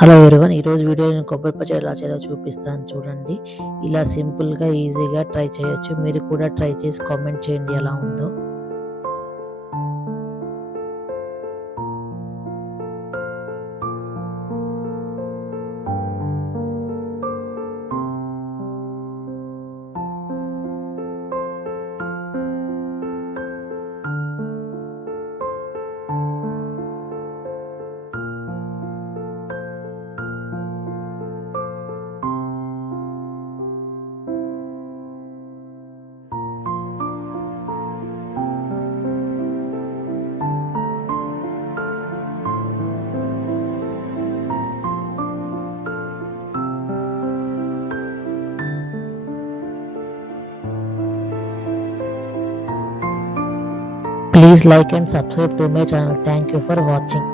Hello everyone, ఈరోజు వీడియో నేను కొబ్బరి పచ్చడి ఎలా చేయాలో చూపిస్తాను చూడండి. ఇలా సింపుల్గా ఈజీగా ట్రై చేయొచ్చు. మీరు కూడా ట్రై చేసి కామెంట్ చేయండి ఎలా ఉందో. Please like and subscribe to my channel. Thank you for watching.